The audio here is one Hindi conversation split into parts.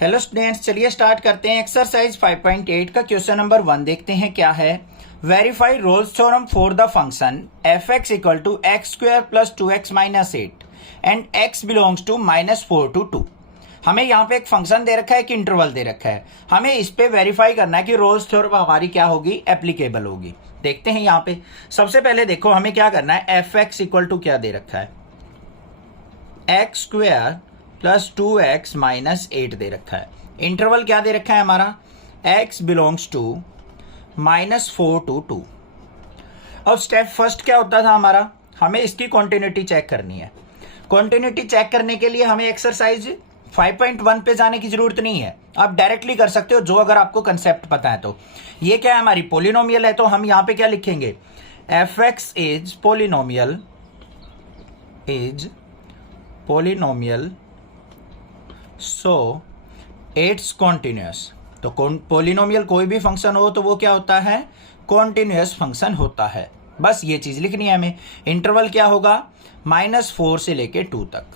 हेलो स्टूडेंट्स, चलिए स्टार्ट करते हैं। एक्सरसाइज 5.8 का क्वेश्चन नंबर 1 देखते हैं क्या है। Verify Rolle's theorem for the function f x equal to x square plus 2x minus 8 and x belongs to -4 to 2। हमें यहाँ पे एक फंक्शन दे रखा है, एक इंटरवल दे रखा है। हमें इस पे वेरीफाई करना है कि रोल्स थ्योरम हमारी क्या होगी, एप्लीकेबल होगी। देखते हैं यहाँ पे सबसे पहले देखो हमें क्या करना है। एफ एक्स इक्वल टू क्या दे रखा है, x square plus 2x minus 8 दे रखा है। इंटरवल क्या दे रखा है हमारा, x बिलोंग्स टू -4 to 2। अब स्टेप फर्स्ट क्या होता था हमारा, हमें इसकी कॉन्टिन्यूटी चेक करनी है। कॉन्टिन्यूटी चेक करने के लिए हमें एक्सरसाइज 5.1 पे जाने की जरूरत नहीं है, आप डायरेक्टली कर सकते हो, जो अगर आपको कंसेप्ट पता है तो। ये क्या है, हमारी पोलिनोमियल है, तो हम यहां पे क्या लिखेंगे, f x is polynomial so it's continuous. तो पोलिनोमियल कोई भी फंक्शन हो तो वो क्या होता है, कॉन्टिन्यूअस फंक्शन होता है। बस ये चीज लिखनी है हमें। इंटरवल क्या होगा, -4 से लेके 2 तक,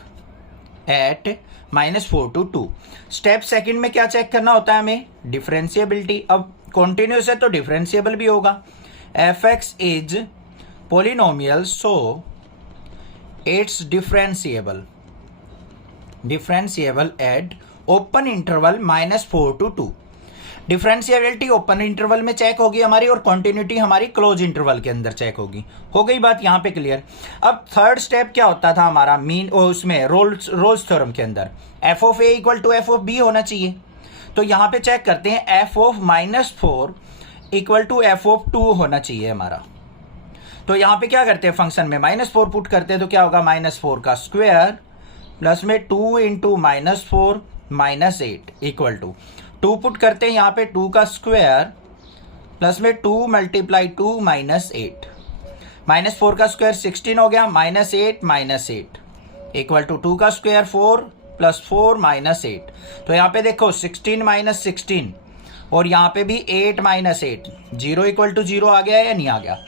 एट -4 to 2। स्टेप सेकंड में क्या चेक करना होता है हमें, डिफरेंशिएबिलिटी। अब कॉन्टिन्यूअस है तो डिफरेंशिएबल भी होगा। F x is polynomial so it's differentiable eight open interval -4 to 2। Differentiability open interval में चेक होगी हमारी, और कॉन्टिन्यूटी हमारी क्लोज इंटरवल के अंदर चेक होगी। हो गई बात यहाँ पे क्लियर। अब थर्ड स्टेप क्या होता था हमारा, मीन उसमें रोल्स थ्योरम के अंदर f of A equal to F of B होना चाहिए। तो यहाँ पे चेक करते हैं, f of -4 equal to F of 2 होना चाहिए हमारा। तो यहाँ पे क्या करते हैं, फंक्शन में -4 पुट करते हैं तो क्या होगा, -4 का स्क्वायर प्लस में 2 इंटू -4 -8 इक्वल टू 2 पुट करते हैं यहाँ पे, 2 का स्क्वायर प्लस में 2 मल्टीप्लाई 2 -8, -4 का स्क्वायर 16 हो गया, -8 इक्वल टू 2 का स्क्वायर 4 प्लस 4 -8। तो यहाँ पे देखो 16 - 16 और यहाँ पे भी 8 -8, 0 इक्वल टू 0 आ गया या नहीं आ गया,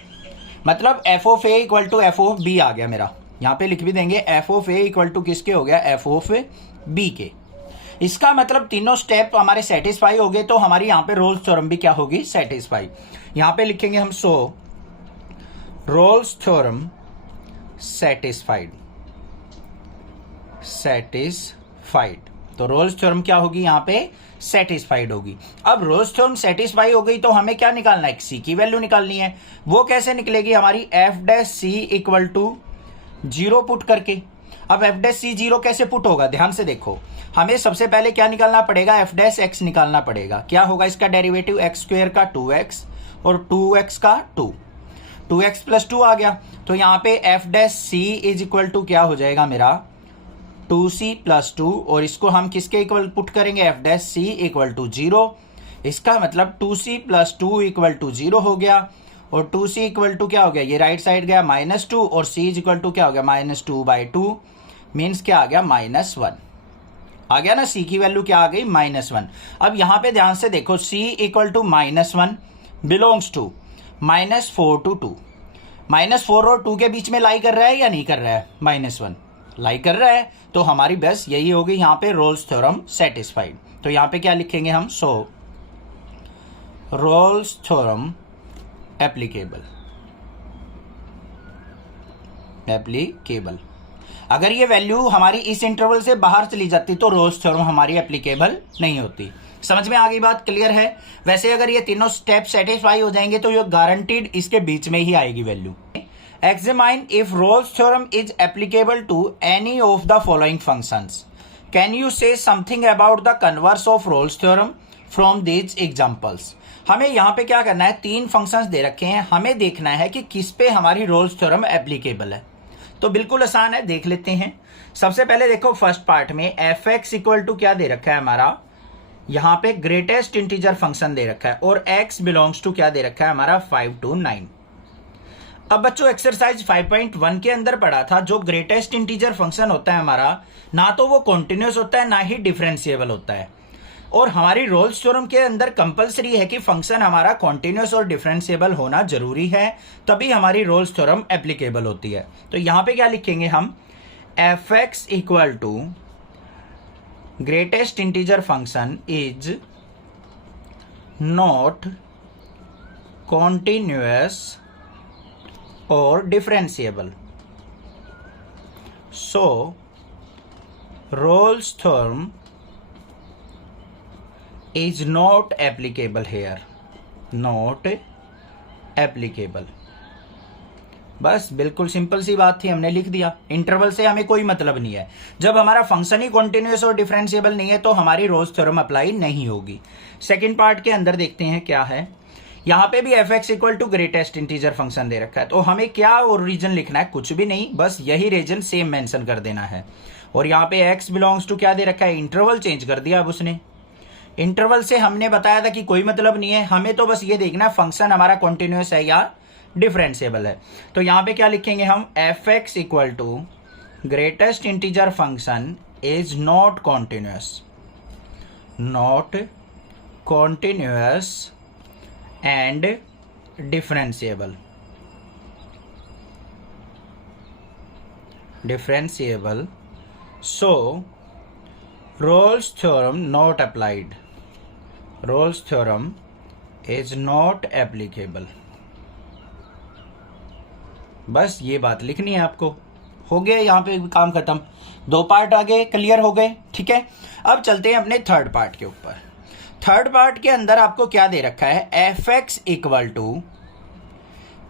मतलब F of A equal to F of B आ गया मेरा। यहाँ पे लिख भी देंगे F of A equal to किसके हो गया, एफ ऑफ बी के। इसका मतलब तीनों स्टेप हमारे सेटिस्फाई हो गए, तो हमारी यहाँ पे रोल्स थ्योरम भी क्या होगी, सेटिस्फाई। यहाँ पे लिखेंगे हम, सो रोल्स थ्योरम सेटिस्फाइड। तो रोल्स थ्योरम क्या होगी, यहाँ पे सेटिस्फाइड होगी। अब रोल्स थ्योरम सेटिस्फाई हो गई तो हमें क्या निकालना है, सी की वैल्यू निकालनी है। वो कैसे निकलेगी हमारी, f dash C equal to 0 put करके। अब एफ डैश सी 0 कैसे पुट होगा, ध्यान से देखो। हमें सबसे पहले क्या निकालना पड़ेगा, एफ डैश एक्स निकालना पड़ेगा। क्या होगा इसका डेरिवेटिव, एक्स स्क्वायर का 2x और 2x का 2x प्लस 2 आ गया। तो यहाँ पे f dash c is equal to क्या हो जाएगा मेरा, 2c प्लस 2, और इसको हम किसके इक्वल पुट करेंगे, f dash C equal to 0। इसका मतलब 2c प्लस 2 इक्वल टू 0 हो गया, और 2c इक्वल टू क्या हो गया, ये राइट साइड गया -2, और c इज इक्वल टू क्या हो गया, -2/2 मीन्स क्या आ गया, -1 आ गया ना। c की वैल्यू क्या आ गई, -1। अब यहाँ पे ध्यान से देखो, c equal to -1 belongs to -4 to 2। -4 और 2 के बीच में लाई कर रहा है या नहीं कर रहा है, -1 लाई कर रहा है। तो हमारी बस यही होगी यहाँ पे रोल्स थ्योरम सेटिस्फाइड। तो यहाँ पे क्या लिखेंगे हम, सो रोल्स थ्योरम एप्लीकेबल। अगर ये वैल्यू हमारी इस इंटरवल से बाहर चली जाती तो रोल्स थ्योरम हमारी एप्लीकेबल नहीं होती। समझ में आ गई बात, क्लियर है। वैसे अगर ये तीनों स्टेप सेटिस्फाई हो जाएंगे तो ये गारंटीड इसके बीच में ही आएगी value. Examine if Rolle's theorem is applicable to any of the following functions. Can you say something about the converse of Rolle's theorem from these examples. हमें यहाँ पे क्या करना है, 3 फंक्शंस दे रखे हैं, हमें देखना है कि किस पे हमारी रोल्स थ्योरम एप्लीकेबल है। तो बिल्कुल आसान है, देख लेते हैं। सबसे पहले देखो फर्स्ट पार्ट में एफ एक्स इक्वल टू क्या दे रखा है हमारा, यहाँ पे ग्रेटेस्ट इंटीजर फंक्शन दे रखा है, और x बिलोंग्स टू क्या दे रखा है हमारा, 5 to 9। अब बच्चों एक्सरसाइज 5.1 के अंदर पढ़ा था, जो ग्रेटेस्ट इंटीजर फंक्शन होता है हमारा, ना तो वो कॉन्टिन्यूस होता है ना ही डिफरेंशिएबल होता है। और हमारी रोल्स थ्योरम के अंदर कंपलसरी है कि फंक्शन हमारा कॉन्टिन्यूस और डिफरेंशिएबल होना जरूरी है, तभी हमारी रोल्स थ्योरम एप्लीकेबल होती है। तो यहां पे क्या लिखेंगे हम, F x equal to greatest integer function is not continuous और differentiable, so Rolle's theorem is not applicable here, not applicable. बस बिल्कुल सिंपल सी बात थी, हमने लिख दिया। इंटरवल से हमें कोई मतलब नहीं है। जब हमारा फंक्शन ही कॉन्टिन्यूअस और डिफरेंशिएबल नहीं है तो हमारी रोल्स थ्योरम अप्लाई नहीं होगी। सेकंड पार्ट के अंदर देखते हैं क्या है। यहाँ पे भी F x equal to greatest integer function दे रखा है, तो हमें क्या और रीजन लिखना है? कुछ भी नहीं, बस यही रीजन सेम मेंशन कर देना है। और यहाँ पे एक्स बिलोंग्स टू क्या दे रखा है? इंटरवल चेंज कर दिया अब उसने। इंटरवल से हमने बताया था कि कोई मतलब नहीं है, हमें तो बस ये देखना फंक्शन हमारा कॉन्टिन्यूअस है या डिफरेंशिएबल है। तो यहाँ पे क्या लिखेंगे हम? F x equal to greatest integer function is not continuous, not continuous and differentiable, differentiable, so Rolle's theorem not applied, Rolle's theorem is not applicable. बस ये बात लिखनी है आपको। हो गया यहाँ पे काम खत्म। दो पार्ट आगे क्लियर हो गए, ठीक है। अब चलते हैं अपने थर्ड पार्ट के ऊपर। थर्ड पार्ट के अंदर आपको क्या दे रखा है? F x equal to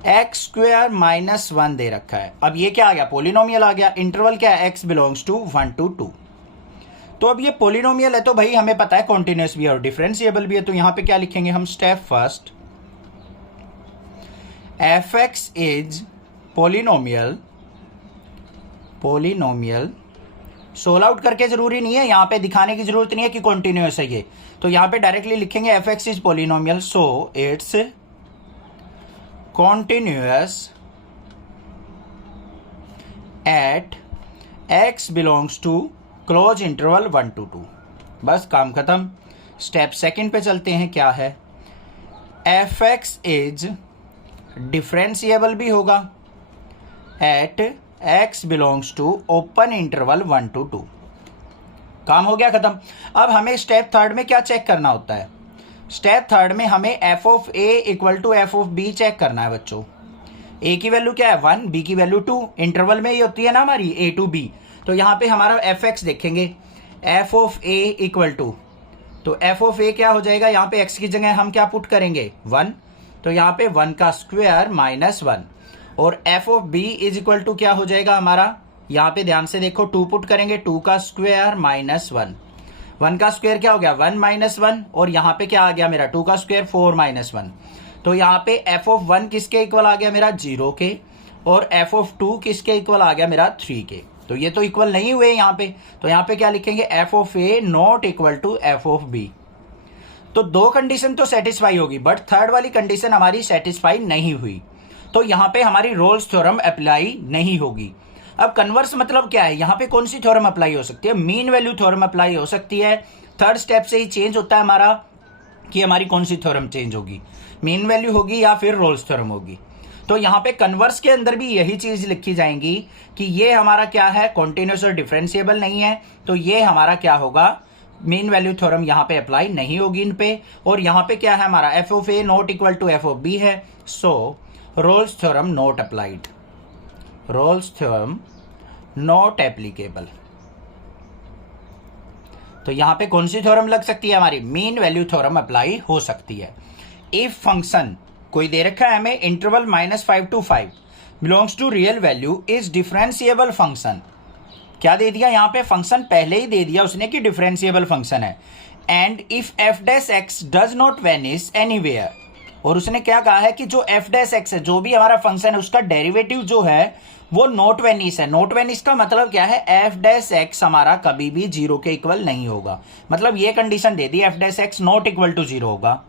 x square minus 1 दे रखा है। अब ये क्या आ गया? पोलिनोमियल आ गया। इंटरवल क्या है? X belongs to 1 to 2। तो अब ये पोलिनोमियल है तो भाई हमें पता है कॉन्टिन्यूअस भी है और डिफरेंशिएबल भी है। तो यहां पे क्या लिखेंगे हम? Step first, f x is polynomial, polynomial solve out करके जरूरी नहीं है, यहां पे दिखाने की जरूरत नहीं है कि कॉन्टिन्यूअस है ये। तो यहां पे डायरेक्टली लिखेंगे f x is polynomial, so it's continuous at x belongs to close interval 1 to 2। बस काम खत्म। स्टेप सेकंड पे चलते हैं। क्या है? एफ एक्स इज डिफरेंशिएबल भी होगा at x belongs to open interval 1 to 2। काम हो गया खत्म। अब हमें स्टेप थर्ड में क्या चेक करना होता है? स्टेप थर्ड में हमें f of A equal to F of b check करना है बच्चों। ए की वैल्यू क्या है? 1, बी की वैल्यू 2। इंटरवल में ये होती है ना हमारी ए टू बी। तो यहाँ पे हमारा एफ एक्स देखेंगे, f of A equal to, तो एफ ऑफ ए क्या हो जाएगा? यहाँ पे एक्स की जगह हम क्या पुट करेंगे? 1। तो यहाँ पे 1 का स्क्वायर माइनस 1। और f of b is equal to क्या हो जाएगा हमारा? यहाँ पे ध्यान से देखो, 2 पुट करेंगे, 2 का स्क्वायर माइनस 1। 1 का स्क्वायर क्या हो गया? 1 माइनस 1। और यहाँ पे क्या आ गया मेरा? 2 का स्क्वायर 4 माइनस 1। तो यहाँ पे एफ ऑफ 1 किसके इक्वल आ गया मेरा? 0 के। और एफ ऑफ 2 किसके इक्वल आ गया मेरा? 3 के। तो ये तो इक्वल नहीं हुए यहाँ पे। तो यहाँ पे क्या लिखेंगे? F of A not equal to F of b. तो दो कंडीशन तो सेटिस्फाई होगी, बट थर्ड वाली कंडीशन हमारी सेटिस्फाई नहीं हुई, तो यहाँ पे हमारी रोल्स थ्योरम अप्लाई नहीं होगी। अब कन्वर्स मतलब क्या है? यहाँ पे कौन सी थ्योरम अप्लाई हो सकती है? मीन वैल्यू थ्योरम अप्लाई हो सकती है। थर्ड स्टेप से ही चेंज होता है हमारा कि हमारी कौन सी थ्योरम चेंज होगी, मीन वैल्यू होगी या फिर रोल्स थ्योरम होगी। तो यहाँ पे कन्वर्स के अंदर भी यही चीज लिखी जाएंगी कि ये हमारा क्या है? कॉन्टिन्यूअस और डिफरेंशिएबल नहीं है, तो ये हमारा क्या होगा? मीन वैल्यू थ्योरम यहाँ पे अप्लाई नहीं होगी इन पे। और यहाँ पे क्या है हमारा? F of A not equal to F of B है, so Rolle's theorem not applied, Rolle's theorem not applicable. तो यहां पे कौन सी थ्योरम लग सकती है हमारी? मीन वैल्यू थ्योरम अप्लाई हो सकती है। इफ फंक्शन कोई दे रखा है हमें interval -5 to 5 belongs to real value is differentiable function. क्या दे दिया यहाँ पे? फंक्शन पहले ही दे दिया उसने कि डिफरेंशिएबल फंक्शन है। And if F dash X does not vanish anywhere, और उसने क्या कहा है कि जो एफ डैश एक्स है, जो भी हमारा फंक्शन है, उसका डेरिवेटिव जो है वो नॉट वेनिश है। नॉट वेनिश का मतलब क्या है? एफ डैश एक्स हमारा कभी भी 0 के इक्वल नहीं होगा। मतलब ये कंडीशन दे दी, f dash x not equal to 0 होगा।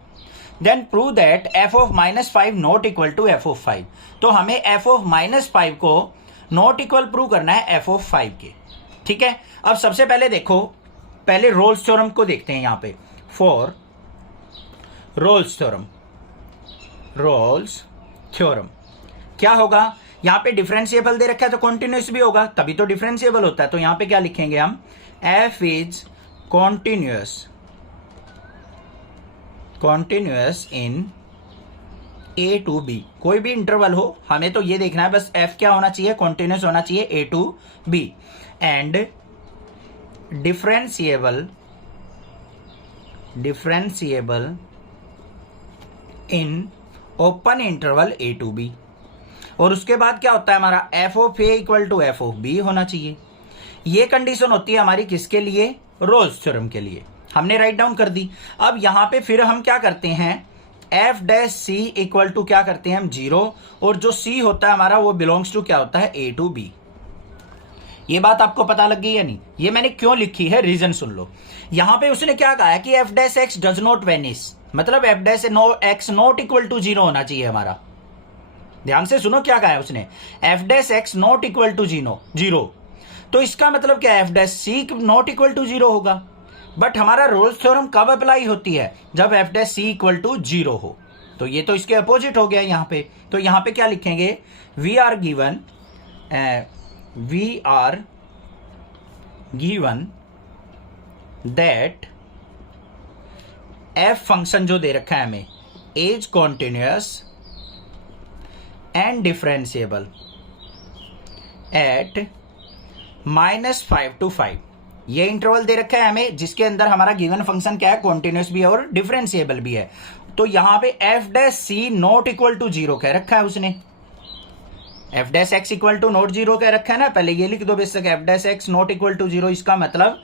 Then prove that f of -5 not equal to F of 5। तो हमें एफ ऑफ -5 को नॉट इक्वल प्रूव करना है एफ ऑफ 5 के, ठीक है। अब सबसे पहले देखो, पहले रोल्स थ्योरम को देखते हैं। यहां पे for Rolle's theorem, Rolle's theorem क्या होगा? यहां पे डिफरेंशिएबल दे रखा है तो कॉन्टिन्यूअस भी होगा, तभी तो डिफरेंशिएबल होता है। तो यहां पे क्या लिखेंगे हम? F is continuous in a to b, कोई भी इंटरवल हो, हमें तो ये देखना है बस एफ क्या होना चाहिए, कॉन्टिन्यूअस होना चाहिए A to B, and differentiable in open interval A to B. और उसके बाद क्या होता है हमारा, F of A equal to F of B होना चाहिए। ये कंडीशन होती है हमारी किसके लिए, रोल्स थ्योरम के लिए। हमने राइट डाउन कर दी। अब यहां पे फिर हम क्या करते हैं, f dash C equal to क्या करते हैं हम 0, और जो सी होता है हमारा वो बिलोंग्स टू क्या होता है, ए टू बी। ये बात आपको पता लग गई या नहीं? ये मैंने क्यों लिखी है, रीजन सुन लो। यहां पे उसने क्या कहा है कि F dash X does not vanish, मतलब F dash x not equal to 0 होना चाहिए हमारा। ध्यान से सुनो क्या कहा है उसने, f dash x not equal to 0, तो इसका मतलब क्या है, F dash c not equal to 0 होगा। बट हमारा रोल्स थ्योरम कब अप्लाई होती है, जब f dash C equal to 0 हो। तो ये तो इसके अपोजिट हो गया यहां पे। तो यहां पे क्या लिखेंगे, we are given that f function जो दे रखा है हमें, is continuous and differentiable at -5 to 5। ये इंटरवल दे रखा है हमें जिसके अंदर हमारा गिवन फंक्शन क्या है, कॉन्टिन्यूअस भी है और डिफरेंशिएबल भी है। तो यहां पे f dash c not equal to 0 कह रखा है उसने, f dash x equal to not 0 कह रखा है ना, पहले ये लिख दो बेशक, f dash x not equal to 0, इसका मतलब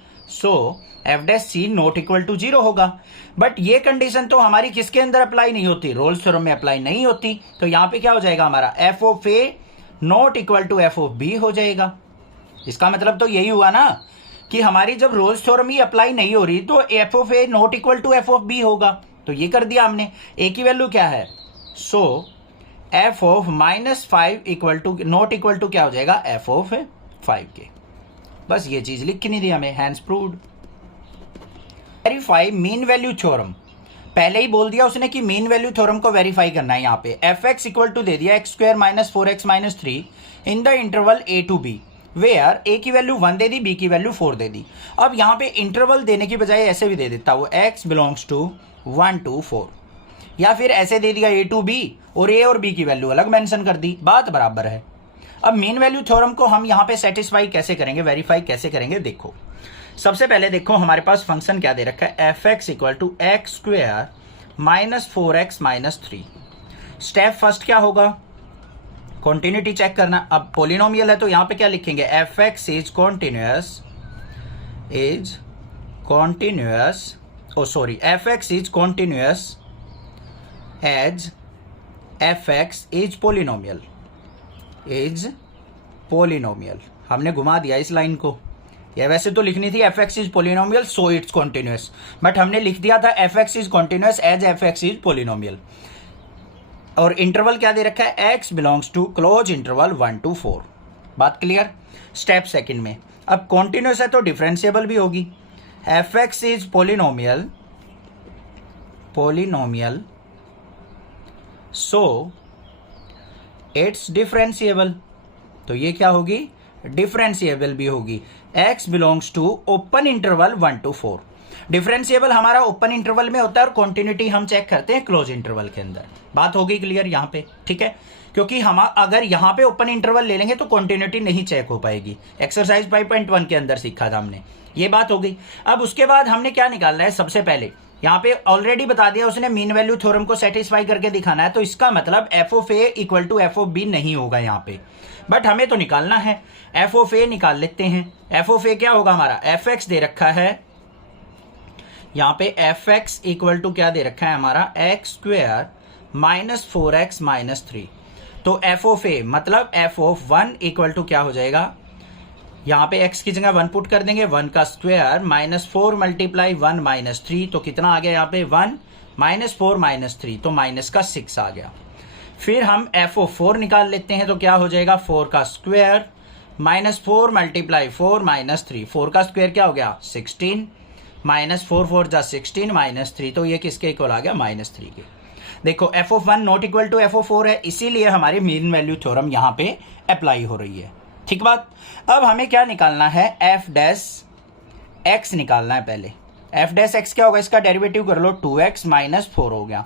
F dash c not equal to 0 होगा। बट ये कंडीशन तो हमारी किसके अंदर अप्लाई नहीं होती, रोल्स थ्योरम में अप्लाई नहीं होती। तो यहां पे क्या हो जाएगा हमारा, F of A not equal to F of b हो जाएगा। इसका मतलब तो यही हुआ ना कि हमारी जब रोल्स थ्योरम ही अप्लाई नहीं हो रही तो f of A not equal to F of b होगा। तो ये कर दिया हमने। ए की वैल्यू क्या है, F of -5 equal to not equal to क्या हो जाएगा, एफ ऑफ 5 के। बस ये चीज लिख के नहीं दी हमें, hence proved. Verify mean value theorem, पहले ही बोल दिया उसने कि मीन वैल्यू थ्योरम को वेरीफाई करना है। यहाँ पे एफ एक्स इक्वल टू दे दिया x² - 4x - 3 in the interval a to b, where a की वैल्यू 1 दे दी, b की वैल्यू 4 दे दी। अब यहाँ पे इंटरवल देने की बजाय ऐसे भी दे देता वो x बिलोंग्स टू 1 to 4, या फिर ऐसे दे दिया a to b और a और b की वैल्यू अलग मेंशन कर दी, बात बराबर है। अब मीन वैल्यू थ्योरम को हम यहाँ पे सेटिस्फाई कैसे करेंगे, वेरीफाई कैसे करेंगे, देखो। सबसे पहले देखो हमारे पास फंक्शन क्या दे रखा है, f x equal to x² - 4x - 3। Step first क्या होगा, कॉन्टिन्यूटी चेक करना। अब पोलिनोमियल है तो यहां पे क्या लिखेंगे, f x is continuous f x is continuous as f x is polynomial. हमने घुमा दिया इस लाइन को, या वैसे तो लिखनी थी f x is polynomial so it's continuous, but हमने लिख दिया था f x is continuous as f x is polynomial. और इंटरवल क्या दे रखा है, x belongs to close interval 1 to 4। बात क्लियर। स्टेप सेकंड में अब कॉन्टिन्यूअस है तो डिफरेंशिएबल भी होगी। F x is polynomial so it's differentiable, तो ये क्या होगी, डिफरेंशिएबल भी होगी। x belongs to open interval 1 to 4। Differentiable हमारा ओपन इंटरवल में होता है और कॉन्टिन्यूटी हम चेक करते हैं क्लोज इंटरवल के अंदर। बात हो गई क्लियर यहाँ पे, ठीक है। क्योंकि हम अगर यहाँ पे ओपन इंटरवल ले लेंगे तो कॉन्टिन्यूटी नहीं चेक हो पाएगी। एक्सरसाइज 5.1 के अंदर सीखा था हमने, ये बात हो गई। अब उसके बाद हमने क्या निकालना है, सबसे पहले यहाँ पे ऑलरेडी बता दिया उसने, मीन वैल्यू थ्योरम को सेटिस्फाई करके दिखाना है। तो इसका मतलब F of A equal to F of b नहीं होगा यहाँ पे, बट हमें तो निकालना है। एफ ऑफ ए निकाल लेते हैं। एफ ऑफ ए क्या होगा हमारा, एफ एक्स दे रखा है यहाँ पे, एफ एक्स इक्वल टू क्या दे रखा है हमारा, x² - 4x - 3। तो एफ ऑफ ए मतलब एफ ऑफ 1 इक्वल टू क्या हो जाएगा, यहाँ पे x की जगह 1 पुट कर देंगे, 1 का स्क्वायर -4 × 1 - 3, तो कितना आ गया यहाँ पे 1 - 4 - 3, तो माइनस का 6 आ गया। फिर हम एफ ऑफ 4 निकाल लेते हैं, तो क्या हो जाएगा, 4 का स्क्वायर -4 × 4 - 3, 4 का स्क्वायर क्या हो गया 16, -4 4 जा 16 -3, तो ये किसके इक्वल आ गया, -3 के। देखो f of 1 not equal to F of 4 है, इसीलिए हमारी मीन वैल्यू थ्योरम यहाँ पे अप्लाई हो रही है, ठीक बात। अब हमें क्या निकालना है, एफ डैश x निकालना है पहले। एफ डैश एक्स क्या होगा, इसका डेरिवेटिव कर लो, 2x माइनस 4 हो गया।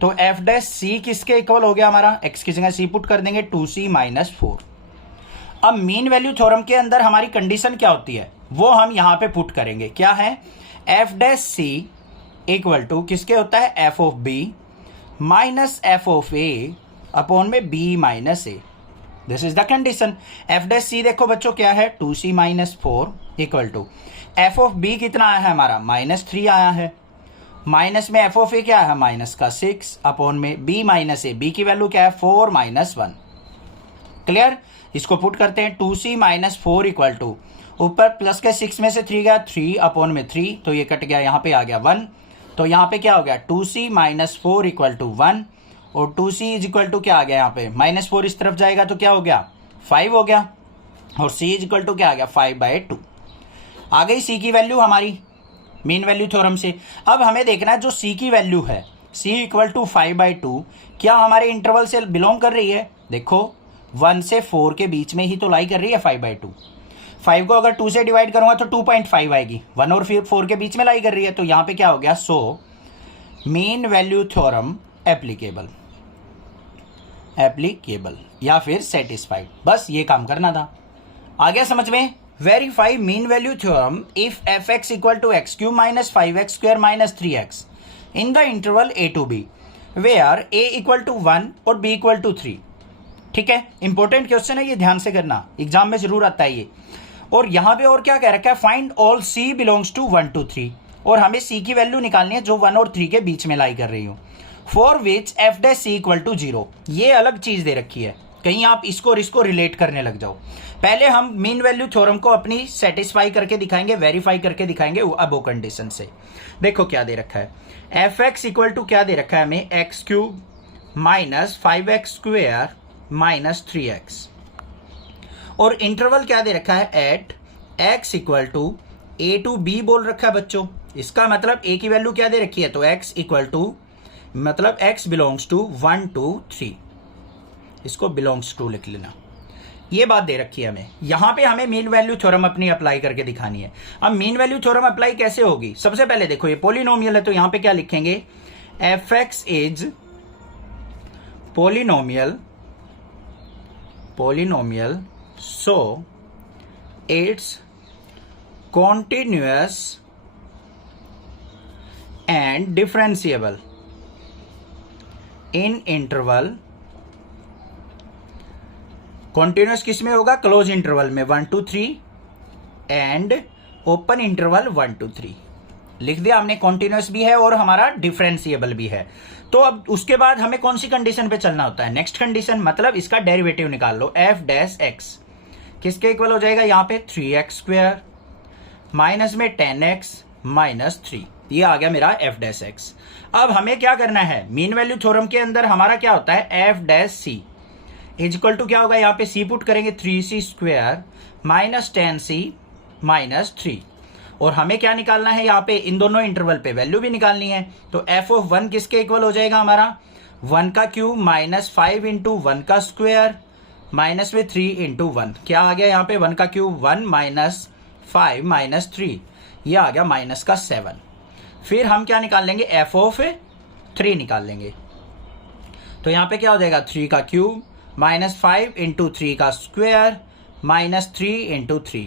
तो एफ डैश सी किसके इक्वल हो गया हमारा, x की जगह c पुट कर देंगे, 2c माइनस 4। अब मीन वैल्यू थ्योरम के अंदर हमारी कंडीशन क्या होती है वो हम यहां पे पुट करेंगे। क्या है, F dash C equal to किसके होता है, F of B minus F of A upon में B minus A. This is the condition. F dash C देखो बच्चों क्या है, 2c minus 4 equal to F of B कितना आया है हमारा, -3 आया है, माइनस में एफ ऑफ ए क्या है, माइनस का 6 अपॉन में बी माइनस ए, बी की वैल्यू क्या है 4 माइनस 1। क्लियर, इसको पुट करते हैं, 2c माइनस 4 इक्वल टू ऊपर प्लस के 6 में से 3 गया, 3 अपॉन में 3, तो ये कट गया, यहाँ पे आ गया 1। तो यहाँ पे क्या हो गया, 2c माइनस 4 इक्वल टू 1 और 2c इज इक्वल टू क्या आ गया, यहाँ पे -4 इस तरफ जाएगा तो क्या हो गया 5 हो गया और c इज इक्वल टू क्या आ गया 5/2। आ गई c की वैल्यू हमारी मीन वैल्यू थ्योरम से। अब हमें देखना है जो c की वैल्यू है c इक्वल टू 5/2 क्या हमारे इंटरवल से बिलोंग कर रही है। देखो 1 से 4 के बीच में ही तो लाई कर रही है 5/2। 5 को अगर 2 से डिवाइड करूंगा तो 2.5 आएगी, 1 और 4 के बीच में लाई कर रही है, तो यहाँ पे क्या हो गया, so mean value theorem applicable या फिर सेटिस्फाइड। बस ये काम करना था, आ गया समझ में। Verify mean value theorem if f x equal to x cube minus 5x square minus 3x in the interval a to b where a equal to 1 और b इक्वल टू 3। ठीक है, इंपॉर्टेंट क्वेश्चन है ये, ध्यान से करना, एग्जाम में जरूर आता है ये। और यहां पे और क्या कह रखा है, find all c belongs to 1 to 3, और हमें c की वैल्यू निकालनी है जो 1 और 3 के बीच में लाई कर रही हूं। For which f dash C equal to 0, ये अलग चीज दे रखी है, कहीं आप इसको और इसको रिलेट करने लग जाओ। पहले हम मीन वैल्यू थ्योरम को अपनी सेटिस्फाई करके दिखाएंगे, वेरीफाई करके दिखाएंगे अब वो कंडीशन से। देखो क्या दे रखा है, एफ एक्स इक्वल टू क्या दे रखा है हमें, x cube minus 5x square minus 3x, और इंटरवल क्या दे रखा है, at x equal to a to b बोल रखा है बच्चों। इसका मतलब a की वैल्यू क्या दे रखी है, तो x इक्वल टू मतलब x बिलोंग्स टू 1 to 3, इसको बिलोंग्स टू लिख लेना, ये बात दे रखी है हमें। यहां पे हमें मीन वैल्यू थ्योरम अपनी अप्लाई करके दिखानी है। अब मीन वैल्यू थ्योरम अप्लाई कैसे होगी, सबसे पहले देखो ये पॉलिनोमियल है, तो यहां पे क्या लिखेंगे, f x is polynomial so it's continuous and differentiable in interval. Continuous किस में होगा, क्लोज इंटरवल में 1 to 3 and open interval 1 to 3 लिख दिया हमने। कॉन्टिन्यूअस भी है और हमारा डिफरेंशिएबल भी है। तो अब उसके बाद हमें कौन सी कंडीशन पे चलना होता है, नेक्स्ट कंडीशन, मतलब इसका डेरिवेटिव निकाल लो। एफ डैश एक्स किसके इक्वल हो जाएगा, यहाँ पे 3x स्क्वायर माइनस में 10x माइनस 3, ये आ गया मेरा एफ डैश एक्स। अब हमें क्या करना है, मीन वैल्यू थ्योरम के अंदर हमारा क्या होता है, F dash c is equal to क्या होगा, यहाँ पे c पुट करेंगे 3c square minus 10c minus 3, और हमें क्या निकालना है, यहाँ पे इन दोनों इंटरवल पे वैल्यू भी निकालनी है। तो f ऑफ 1 किसके इक्वल हो जाएगा हमारा, 1 का क्यूब माइनस 5 इंटू 1 का स्क्वायर माइनस में 3 इंटू 1, क्या आ गया यहाँ पे 1 का क्यूब 1 माइनस 5 माइनस 3, ये आ गया माइनस का 7। फिर हम क्या निकाल लेंगे, f ऑफ 3 निकाल लेंगे, तो यहाँ पे क्या हो जाएगा 3 का क्यूब माइनस 5 इंटू 3 का स्क्वायर माइनस 3 इंटू 3,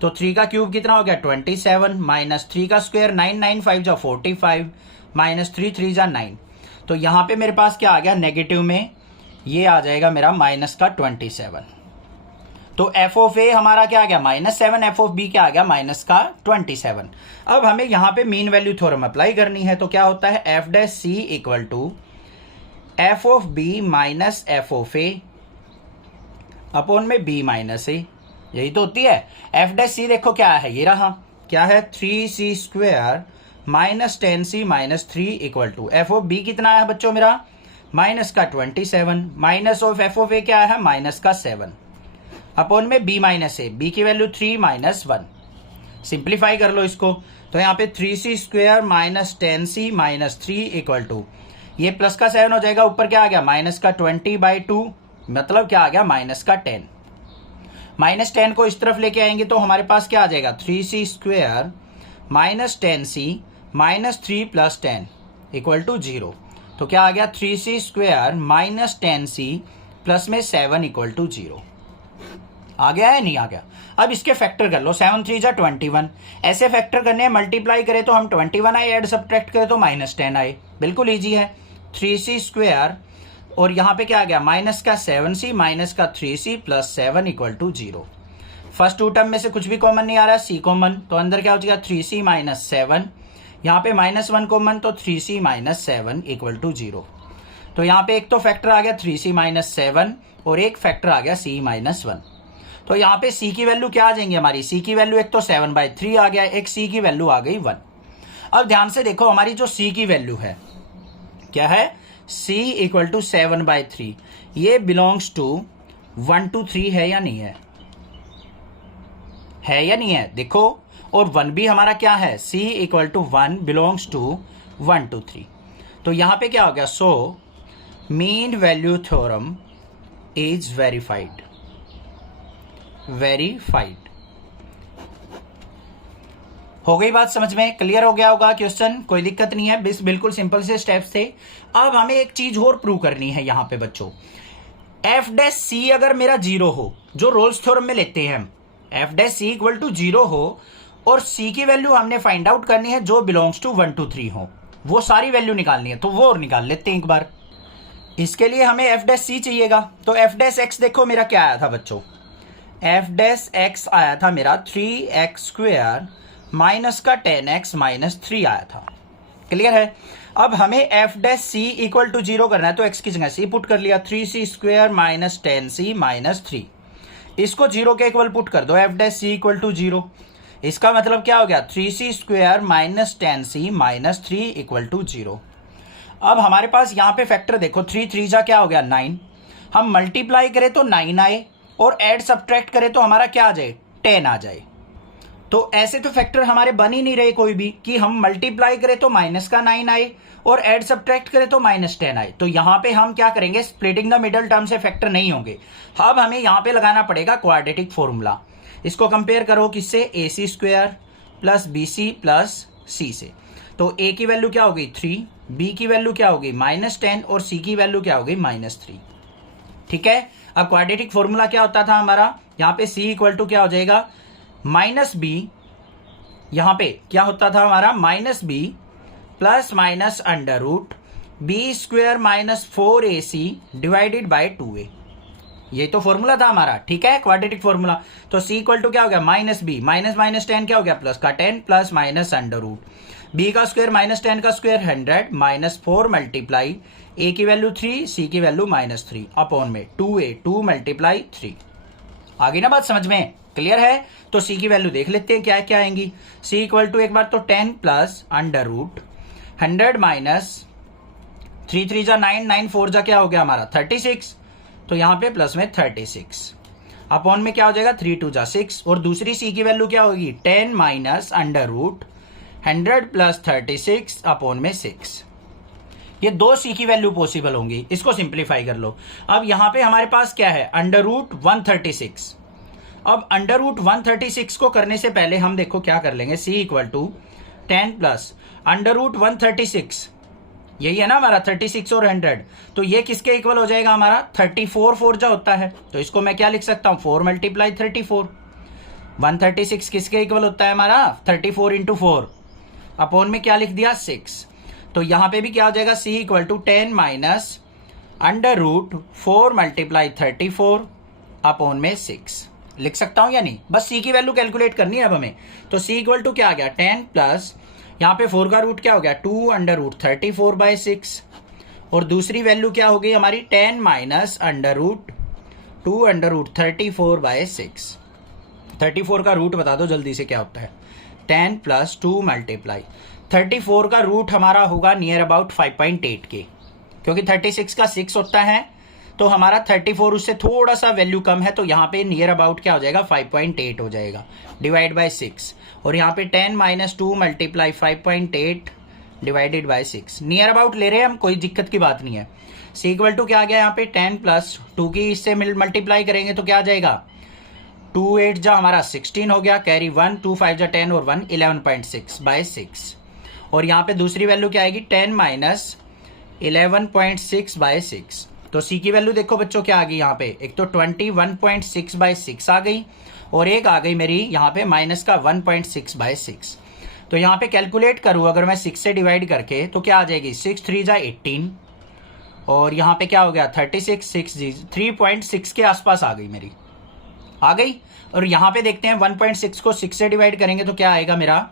तो 3 का क्यूब कितना हो गया 27 माइनस 3 का स्क्वायर 9 9 5 जा 45 माइनस 3 3 जा 9, तो यहाँ पे मेरे पास क्या आ गया, नेगेटिव में ये आ जाएगा मेरा माइनस का 27। तो एफ ऑफ ए हमारा क्या आ गया -7, एफ ऑफ बी क्या आ गया माइनस का 27। अब हमें यहाँ पे मीन वैल्यू थ्योरम अप्लाई करनी है, तो क्या होता है, F dash C equal to F of B minus F of A upon में बी माइनस ए, यही तो होती है। एफ डैश सी देखो क्या है, ये रहा, क्या है 3c square minus 10c minus 3 equal to F of B कितना है बच्चों मेरा माइनस का 27 minus of f of a क्या है माइनस का 7 अपॉन में बी माइनस ए, बी की वैल्यू 3 माइनस 1। सिंप्लीफाई कर लो इसको, तो यहाँ पे 3c square minus 10c minus 3 equal to, ये प्लस का 7 हो जाएगा, ऊपर क्या आ गया माइनस का 20/2, मतलब क्या आ गया माइनस का 10। -10 को इस तरफ लेके आएंगे तो हमारे पास क्या आ जाएगा, 3c square minus 10c minus 3 plus 10 equal to 0। तो क्या आ गया, 3c square minus 10c plus में 7 इक्वल टू 0। आ गया है, नहीं आ गया। अब इसके फैक्टर कर लो, 7 3 जा 21। ऐसे फैक्टर करने हैं, मल्टीप्लाई करें तो हम 21 आए, ऐड सब्ट्रैक्ट करें तो -10 आए, बिल्कुल ईजी है। 3c स्क्वायर और यहाँ पे क्या आ गया, माइनस का 7c माइनस का 3c plus 7 equal to 0। First two term में से कुछ भी कॉमन नहीं आ रहा, c कॉमन, तो अंदर क्या हो जाएगा 3c माइनस 7, यहाँ पे -1 कॉमन तो 3c माइनस 7 इक्वल टू 0। तो यहाँ पे एक तो फैक्टर आ गया 3c माइनस 7 और एक फैक्टर आ गया c माइनस 1। तो यहाँ पे c की वैल्यू क्या आ जाएंगी हमारी, c की वैल्यू एक तो 7/3 आ गया, एक c की वैल्यू आ गई 1। अब ध्यान से देखो, हमारी जो c की वैल्यू है क्या है, c इक्वल टू 7/3, ये बिलोंग्स टू 1 to 3 है या नहीं है, या नहीं है, देखो। और 1 भी हमारा क्या है, c equal to 1 belongs to 1 to 3। तो यहाँ पे क्या हो गया, so mean value theorem is verified. हो गई बात समझ में, क्लियर हो गया होगा क्वेश्चन, कोई दिक्कत नहीं है, बिल्कुल सिंपल से स्टेप्स थे। अब हमें एक चीज और प्रूव करनी है यहाँ पे बच्चों, एफ डैश सी अगर मेरा 0 हो, जो रोल्स थ्योरम में लेते हैं हम, f dash C equal to 0 हो और सी की वैल्यू हमने फाइंड आउट करनी है जो बिलोंग्स टू 1 to 3 हो, वो सारी वैल्यू निकालनी है, तो वो और निकाल लेते हैं एक बार। इसके लिए हमें एफ डैश सी चाहिएगा, तो एफ डैश एक्स देखो मेरा क्या आया था बच्चों, एफ डैश एक्स आया था मेरा 3x स्क्वायर माइनस का 10x माइनस 3 आया था, क्लियर है। अब हमें f dash C equal to 0 करना है, तो x की जगह c पुट कर लिया, 3c square minus 10c minus 3, इसको 0 के इक्वल पुट कर दो, f dash C equal to 0। इसका मतलब क्या हो गया, 3c square minus 10c minus 3 equal to 0। अब हमारे पास यहाँ पे फैक्टर देखो, 3 3 जा क्या हो गया 9, हम मल्टीप्लाई करें तो 9 आए और ऐड सब्ट्रैक्ट करें तो हमारा क्या आ जाए, 10 आ जाए। तो ऐसे तो फैक्टर हमारे बन ही नहीं रहे कोई भी, कि हम मल्टीप्लाई करें तो माइनस का 9 आए और ऐड सब्ट्रैक्ट करें तो -10 आए। तो यहाँ पे हम क्या करेंगे, स्प्लिटिंग द मिडल टर्म से फैक्टर नहीं होंगे। अब हमें यहाँ पे लगाना पड़ेगा क्वाड्रेटिक फॉर्मूला। इसको कंपेयर करो किससे, A C square plus B C plus C से। तो a की वैल्यू क्या होगी 3, b की वैल्यू क्या होगी -10 और c की वैल्यू क्या होगी -3, ठीक है। अब क्वाड्रेटिक फॉर्मूला क्या होता था हमारा, यहाँ पे c इक्वल टू क्या हो जाएगा -b, यहाँ पे क्या होता था हमारा -b plus minus under root b square minus 4ac divided by 2a, ये तो फॉर्मूला था हमारा, ठीक है, क्वाड्रेटिक फॉर्मूला। तो c इक्वल टू क्या हो गया -b माइनस 10 क्या हो गया प्लस का 10 plus minus under root b का स्क्वायर -10 का स्क्वायर 100 माइनस 4 मल्टीप्लाई a की वैल्यू 3 c की वैल्यू -3 अपॉन में 2a 2 मल्टीप्लाई 3। आगे ना बात समझ में, क्लियर है। तो c की वैल्यू देख लेते हैं क्या क्या आएंगी, c इक्वल टू एक बार तो 10 प्लस अंडर रूट 100 माइनस 3 3 जा 9 9 4 जा क्या हो गया हमारा 36, तो यहाँ पे प्लस में 36 अपॉन में क्या हो जाएगा 3 2 जा 6, और दूसरी c की वैल्यू क्या होगी 10 minus under root 100 plus 36 upon में 6। ये दो c की वैल्यू पॉसिबल होंगी, इसको सिंप्लीफाई कर लो। अब यहाँ पे हमारे पास क्या है अंडर रूट 136। अब अंडर रूट 136 को करने से पहले हम देखो क्या कर लेंगे, c equal to 10 plus under root 136, यही है ना हमारा 36 और 100, तो ये किसके इक्वल हो जाएगा हमारा 34 4 जा होता है, तो इसको मैं क्या लिख सकता हूँ 4 मल्टीप्लाई 34। 136 किसके इक्वल होता है हमारा 34 इंटू 4 अपॉन में क्या लिख दिया 6। तो यहाँ पे भी क्या हो जाएगा c equal to 10 minus under root 4 multiply 34 upon में 6 लिख सकता हूँ या नहीं, बस c की वैल्यू कैलकुलेट करनी है अब हमें। तो c इक्वल टू क्या आ गया 10 प्लस यहाँ पे 4 का रूट क्या हो गया 2 अंडर रूट 34/6, और दूसरी वैल्यू क्या हो गई हमारी 10 minus under root 2 under root 34/6। 34 का रूट बता दो जल्दी से क्या होता है, 10 प्लस 2 मल्टीप्लाई 34 का रूट हमारा होगा नियर अबाउट 5.8 के, क्योंकि 36 का 6 होता है, तो हमारा 34 उससे थोड़ा सा वैल्यू कम है, तो यहाँ पे नियर अबाउट क्या हो जाएगा 5.8 हो जाएगा डिवाइड बाय 6, और यहाँ पे 10 minus 2 multiply 5.8 divided by 6 near about ले रहे हैं हम, कोई दिक्कत की बात नहीं है। c इक्वल टू क्या आ गया यहाँ पे 10 प्लस 2 की इससे मल्टीप्लाई करेंगे तो क्या आ जाएगा 2 8 जा हमारा 16 हो गया, कैरी 1, 2 5 जा 10 और 1 11.6/6। और यहाँ पे दूसरी वैल्यू क्या आएगी 10 माइनस 11.6/6। तो सी की वैल्यू देखो बच्चों क्या आ गई यहाँ पे, एक तो 21.6/6 आ गई और एक आ गई मेरी यहाँ पे माइनस का 1.6/6। तो यहाँ पे कैलकुलेट करूँ अगर मैं 6 से डिवाइड करके तो क्या आ जाएगी 6 3 जा 18 और यहाँ पे क्या हो गया 36 6 3.6 के आसपास आ गई मेरी, आ गई। और यहाँ पे देखते हैं 1.6 को 6 से डिवाइड करेंगे तो क्या आएगा मेरा,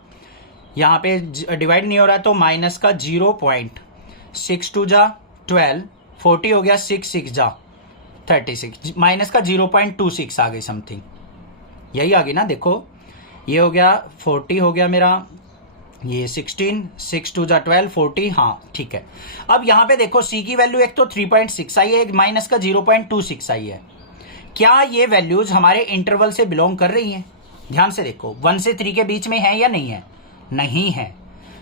यहाँ पे डिवाइड नहीं हो रहा तो माइनस का 0.62 जा 12 40 हो गया, 6 6 जा 36 माइनस का 0.26 आ गई समथिंग, यही आ गई ना। देखो ये हो गया 40 हो गया मेरा, ये 16 6 2 जा 12 40, हाँ ठीक है। अब यहाँ पे देखो सी की वैल्यू एक तो 3.6 आई है, एक माइनस का 0.26 आई है। क्या ये वैल्यूज हमारे इंटरवल से बिलोंग कर रही हैं? ध्यान से देखो 1 से 3 के बीच में है या नहीं है? नहीं है,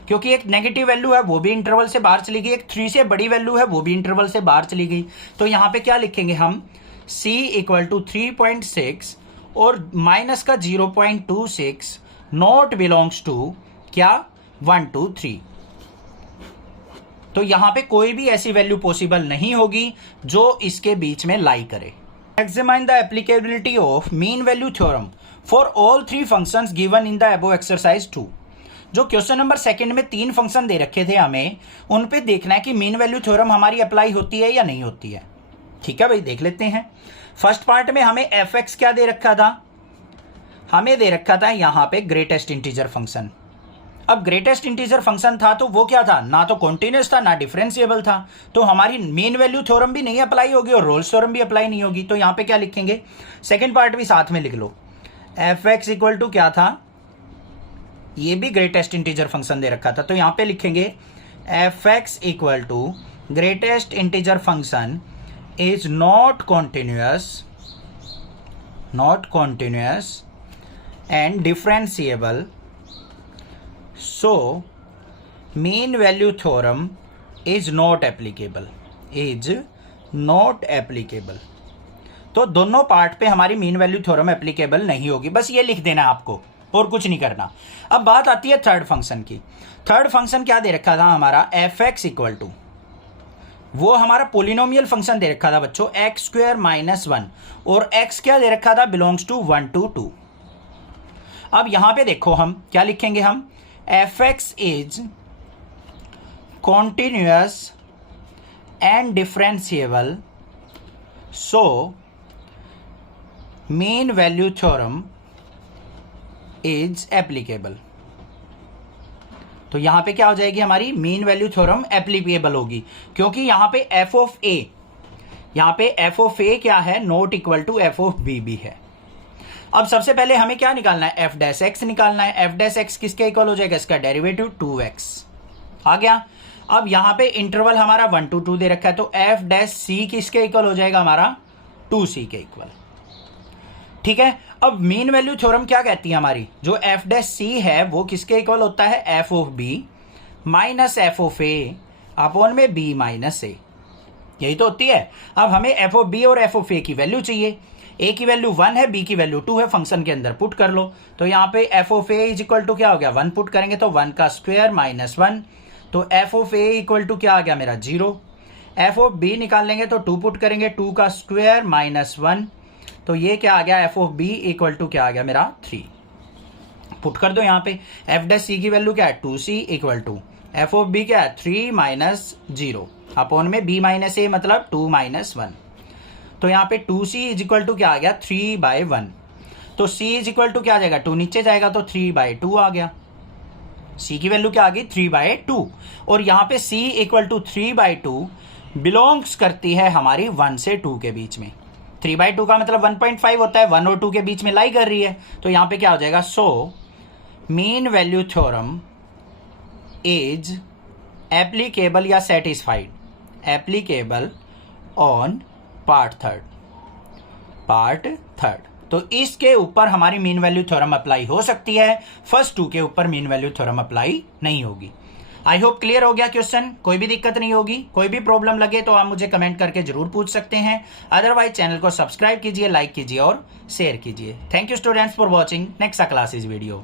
क्योंकि एक नेगेटिव वैल्यू है वो भी इंटरवल से बाहर चली गई, एक 3 से बड़ी वैल्यू है वो भी इंटरवल से बाहर चली गई। तो यहाँ पे क्या लिखेंगे हम, c इक्वल टू 3.6 और माइनस का 0.26 नॉट बिलोंग्स टू क्या 1 2 3। तो यहां पे कोई भी ऐसी वैल्यू पॉसिबल नहीं होगी जो इसके बीच में लाई करे। Examine the applicability of mean value theorem for all 3 functions given in the above exercise 2। जो क्वेश्चन नंबर 2 में 3 फंक्शन दे रखे थे हमें, उन पे देखना है कि मीन वैल्यू थ्योरम हमारी अप्लाई होती है या नहीं होती है। ठीक है भाई, देख लेते हैं। फर्स्ट पार्ट में हमें एफ एक्स क्या दे रखा था, हमें दे रखा था यहां पे ग्रेटेस्ट इंटीजर फंक्शन। अब ग्रेटेस्ट इंटीजर फंक्शन था तो वो क्या था, ना तो कॉन्टिन्यूस था ना डिफरेंशिएबल था, तो हमारी मीन वैल्यू थ्योरम भी नहीं अप्लाई होगी और रोल्स थ्योरम भी अप्लाई नहीं होगी। तो यहां पे क्या लिखेंगे, सेकंड पार्ट भी साथ में लिख लो। एफ एक्स इक्वल टू क्या था, ये भी ग्रेटेस्ट इंटीजर फंक्शन दे रखा था, तो यहां पे लिखेंगे f x equal to greatest integer function is not continuous and differentiable, so mean value theorem is not applicable। तो दोनों पार्ट पे हमारी मीन वैल्यू थ्योरम एप्लीकेबल नहीं होगी, बस ये लिख देना आपको और कुछ नहीं करना। अब बात आती है थर्ड फंक्शन की। थर्ड फंक्शन क्या दे रखा था हमारा, एफ एक्स इक्वल टू, वो हमारा पोलिनोमियल फंक्शन दे रखा था बच्चों x² - 1 और x क्या दे रखा था, बिलोंग्स टू 1 to 2। अब यहां पे देखो हम क्या लिखेंगे, हम F x is continuous and differentiable, so mean value theorem is applicable. तो यहां पे क्या हो जाएगी, हमारी मीन वैल्यू थ्योरम एप्लीकेबल होगी, क्योंकि यहां पे एफ ऑफ ए, यहां पे एफ ऑफ ए क्या है, not equal to F of b भी है। अब सबसे पहले हमें क्या निकालना है, एफ डैश एक्स निकालना है। एफ डैश एक्स किसके इक्वल हो जाएगा, इसका डेरिवेटिव 2x आ गया। अब यहां पे इंटरवल हमारा 1 to 2 दे रखा है, तो एफ डैश सी किसके इक्वल हो जाएगा, हमारा 2c के इक्वल। ठीक है, अब मीन वैल्यू थ्योरम क्या कहती है हमारी, जो एफ डैश सी है वो किसके इक्वल होता है, F of B minus F of A upon में बी माइनस ए, यही तो होती है। अब हमें एफ ऑफ बी और एफ ऑफ ए की वैल्यू चाहिए, ए की वैल्यू 1 है, बी की वैल्यू 2 है, फंक्शन के अंदर पुट कर लो। तो यहाँ पे f of a is equal to क्या हो गया, 1 पुट करेंगे तो 1 का स्क्वायर माइनस 1, तो f of A equal to क्या आ गया मेरा 0। एफ ऑफ बी निकाल लेंगे तो 2 पुट करेंगे, 2 का स्क्वायर माइनस 1, तो ये क्या आ गया, f of b equal to क्या आ गया मेरा 3। पुट कर दो यहाँ पे, एफ डैश सी की वैल्यू क्या है 2c equal to F of b क्या है 3 माइनस 0 अपॉन में बी माइनस ए मतलब 2 माइनस 1। तो यहाँ पे 2c इज इक्वल टू क्या आ गया 3/1, तो c इज इक्वल टू क्या आ जाएगा, 2 नीचे जाएगा तो 3/2 आ गया। c की वैल्यू क्या आ गई 3/2, और यहाँ पे c इक्वल टू 3/2 बिलोंग्स करती है हमारी 1 से 2 के बीच में। 3/2 का मतलब 1.5 होता है, 1 और 2 के बीच में लाई कर रही है, तो यहाँ पे क्या हो जाएगा, so mean value theorem is applicable या satisfied, applicable on part third. तो इसके ऊपर हमारी मीन वैल्यू थ्योरम अप्लाई हो सकती है, फर्स्ट 2 के ऊपर मीन वैल्यू थ्योरम अप्लाई नहीं होगी। आई होप क्लियर हो गया क्वेश्चन, कोई भी दिक्कत नहीं होगी। कोई भी प्रॉब्लम लगे तो आप मुझे कमेंट करके जरूर पूछ सकते हैं। अदरवाइज चैनल को सब्सक्राइब कीजिए, लाइक कीजिए और शेयर कीजिए। Thank you students for watching next classes video.